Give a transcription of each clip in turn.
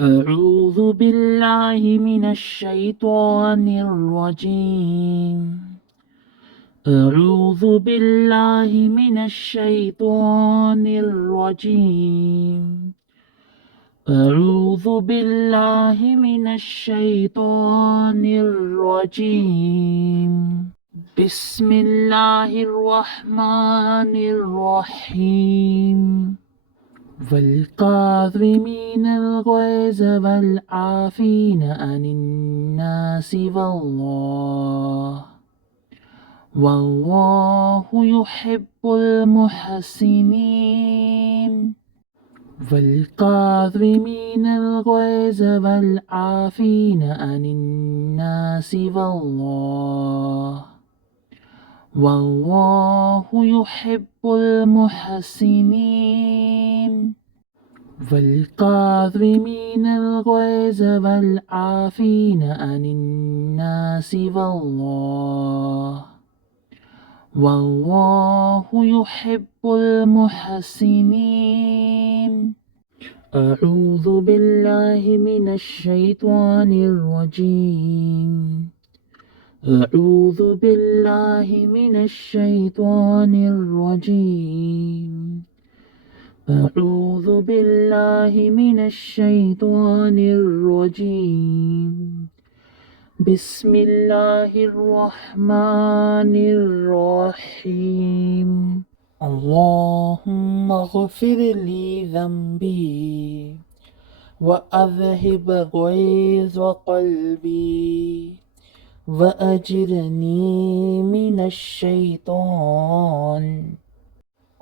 أعوذ بالله من الشيطان الرجيم. أعوذ بالله من الشيطان الرجيم. أعوذ بالله من الشيطان الرجيم. بسم الله الرحمن الرحيم. والكاظمين الغيظ والعافين عن الناس والله يحب المحسنين. والكاظمين الغيظ والعافين عن الناس والله يحب المحسنين. والكاظمين الغيظ والعافين عن الناس والله يحب المحسنين. أعوذ بالله من الشيطان الرجيم. أعوذ بالله من الشيطان الرجيم. أعوذ بالله من الشيطان الرجيم. بسم الله الرحمن الرحيم. اللهم اغفر لي ذنبي وأذهب غيظ قلبي وأجرني من الشيطان.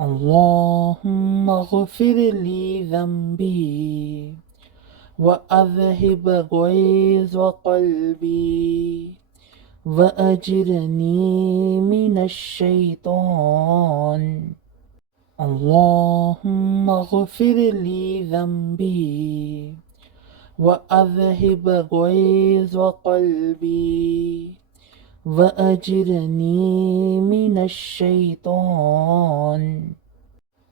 اللهم اغفر لي ذنبي وأذهب غيظ قلبي وأجرني من الشيطان. اللهم اغفر لي ذنبي وأذهب غيظ قلبي وأجرني من الشيطان.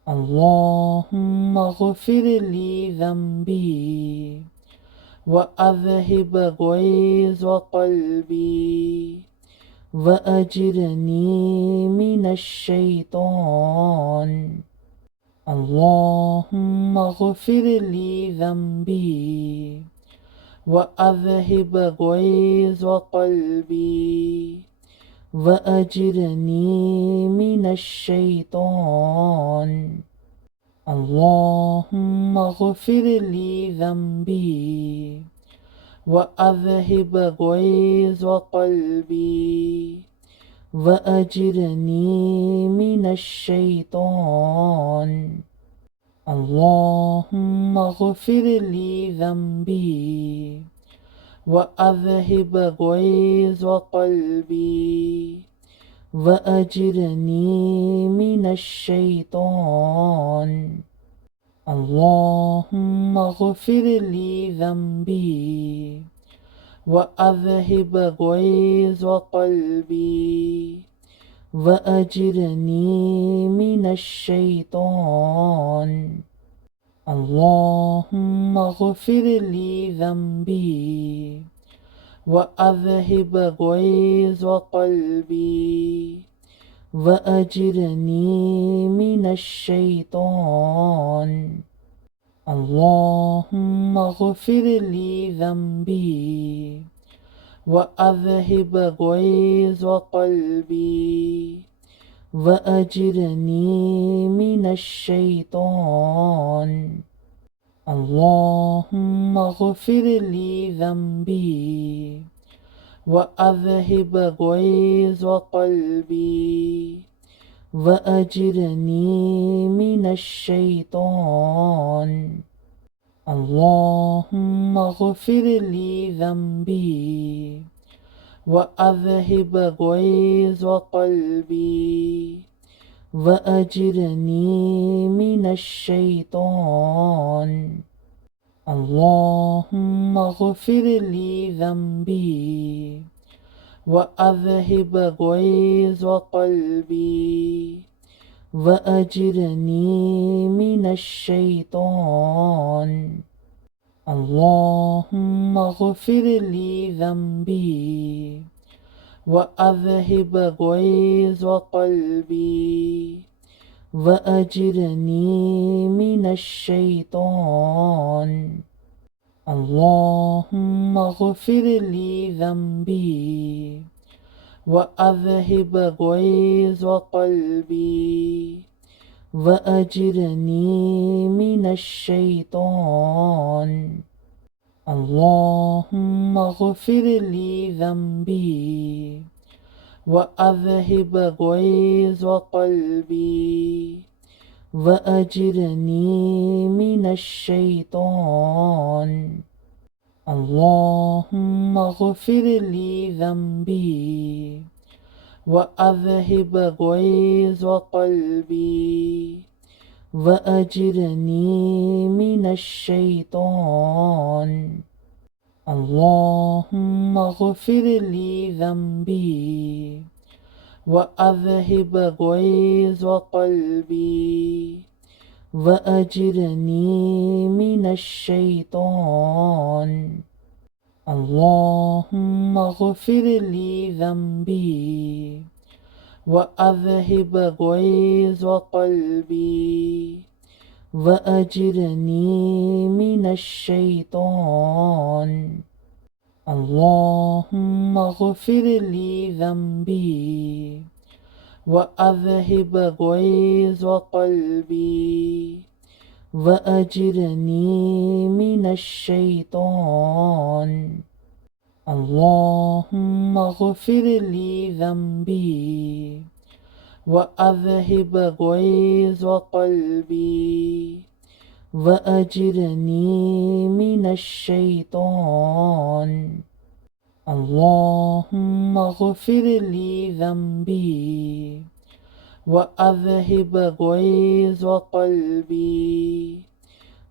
اللهم اغفر لي ذنبي وأذهب غيظ قلبي وأجرني من الشيطان. اللهم اغفر لي ذنبي وأذهب غيظ قلبي وأجرني من الشيطان. اللهم اغفر لي ذنبي وأذهب غيظ قلبي وأجرني من الشيطان. اللهم اغفر لي ذنبي وأذهب غيظ قلبي وأجرني من الشيطان. اللهم اغفر لي ذنبي وأذهب غيظ قلبي وأجرني من الشيطان. اللهم اغفر لي ذنبي وأذهب غيظ قلبي وأجرني من الشيطان. اللهم اغفر لي ذنبي وأذهب غيظ قلبي وأجرني من الشيطان. اللهم اغفر لي ذنبي وأذهب غيظ قلبي وأجرني من الشيطان. اللهم اغفر لي ذنبي وأذهب غيظ قلبي وأجرني من الشيطان. اللهم اغفر لي ذنبي وأذهب غيظ قلبي وأجرني من الشيطان. اللهم اغفر لي ذنبي وأذهب غيظ قلبي وأجرني من الشيطان. اللهم اغفر لي ذنبي وأذهب غيظ قلبي وأجرني من الشيطان. اللهم اغفر لي ذنبي وأذهب غيظ قلبي وأجرني من الشيطان. اللهم اغفر لي ذنبي وأذهب غيظ قلبي وأجرني من الشيطان. اللهم اغفر لي ذنبي وأذهب غيظ قلبي وأجرني من الشيطان. اللهم اغفر لي ذنبي وأذهب غيظ قلبي وأجرني من الشيطان. اللهم اغفر لي ذنبي وأذهب غيظ قلبي وأجرني من الشيطان. اللهم اغفر لي ذنبي وأذهب غيظ قلبي وأجرني من الشيطان. اللهم اغفر لي ذنبي وأذهب غيظ قلبي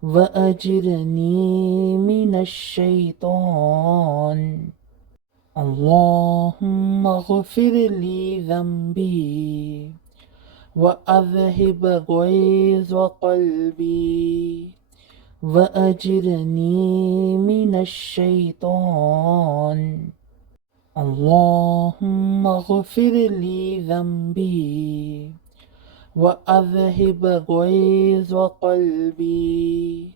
وأجرني من الشيطان. اللهم اغفر لي ذنبي وأذهب غيظ قلبي وأجرني من الشيطان. اللهم اغفر لي ذنبي وأذهب غيظ قلبي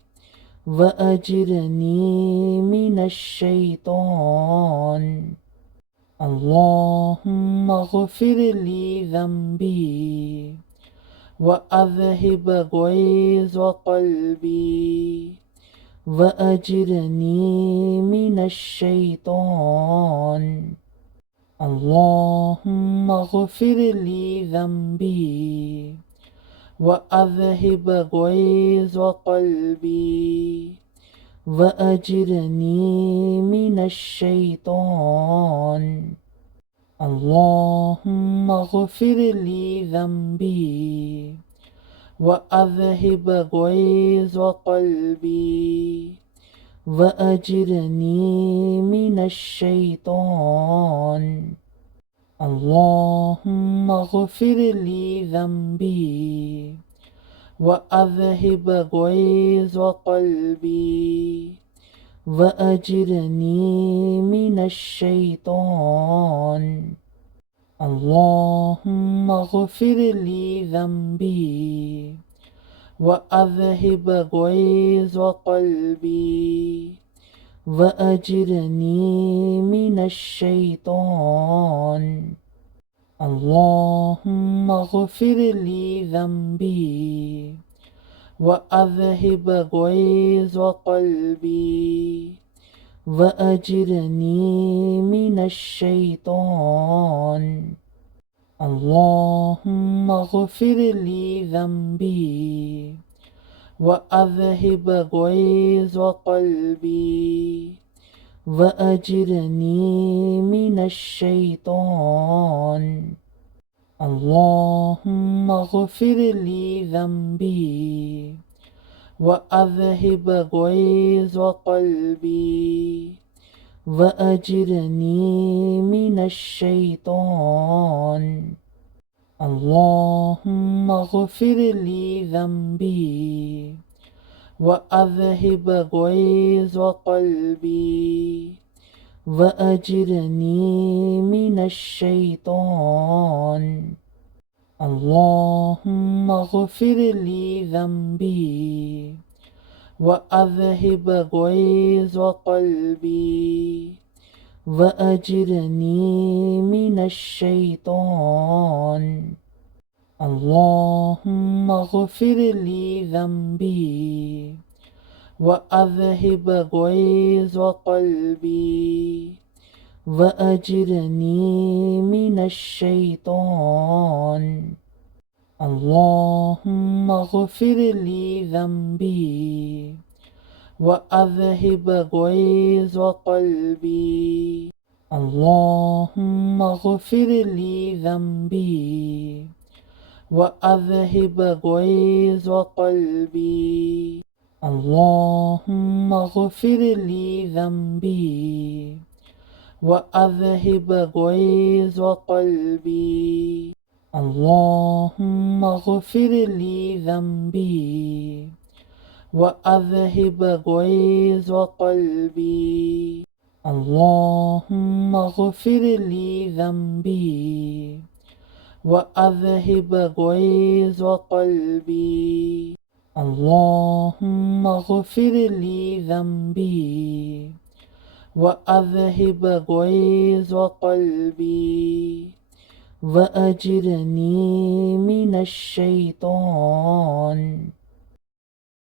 وأجرني من الشيطان. اللهم اغفر لي ذنبي وأذهب غيظ قلبي وأجرني من الشيطان. اللهم اغفر لي ذنبي وأذهب غيظ قلبي وأجرني من الشيطان. اللهم اغفر لي ذنبي وأذهب غيظ قلبي وأجرني من الشيطان. اللهم اغفر لي ذنبي وأذهب غيظ قلبي وأجرني من الشيطان. اللهم اغفر لي ذنبي وأذهب غيظ قلبي وأجرني من الشيطان. اللهم اغفر لي ذنبي وأذهب غيظ قلبي وأجرني من الشيطان. اللهم اغفر لي ذنبي وأذهب غيظ قلبي وأجرني من الشيطان. اللهم اغفر لي ذنبي وأذهب غيظ قلبي وأجرني من الشيطان. اللهم اغفر لي ذنبي وأذهب غيظ قلبي وأجرني من الشيطان. اللهم اغفر لي ذنبي وأذهب غيظ قلبي وأجرني من الشيطان. اللهم اغفر لي ذنبي وأذهب غيظ قلبي وأجرني من الشيطان. اللهم اغفر لي ذنبي وأذهب غيظ قلبي. اللهم اغفر لي ذنبي وأذهب غيظ قلبي. اللهم اغفر لي ذنبي وأذهب غيظ قلبي. اللهم اغفر لي ذنبي وأذهب غيظ قلبي. اللهم اغفر لي ذنبي وأذهب غيظ قلبي. اللهم اغفر لي ذنبي وأذهب غيظ قلبي وأجرني من الشيطان.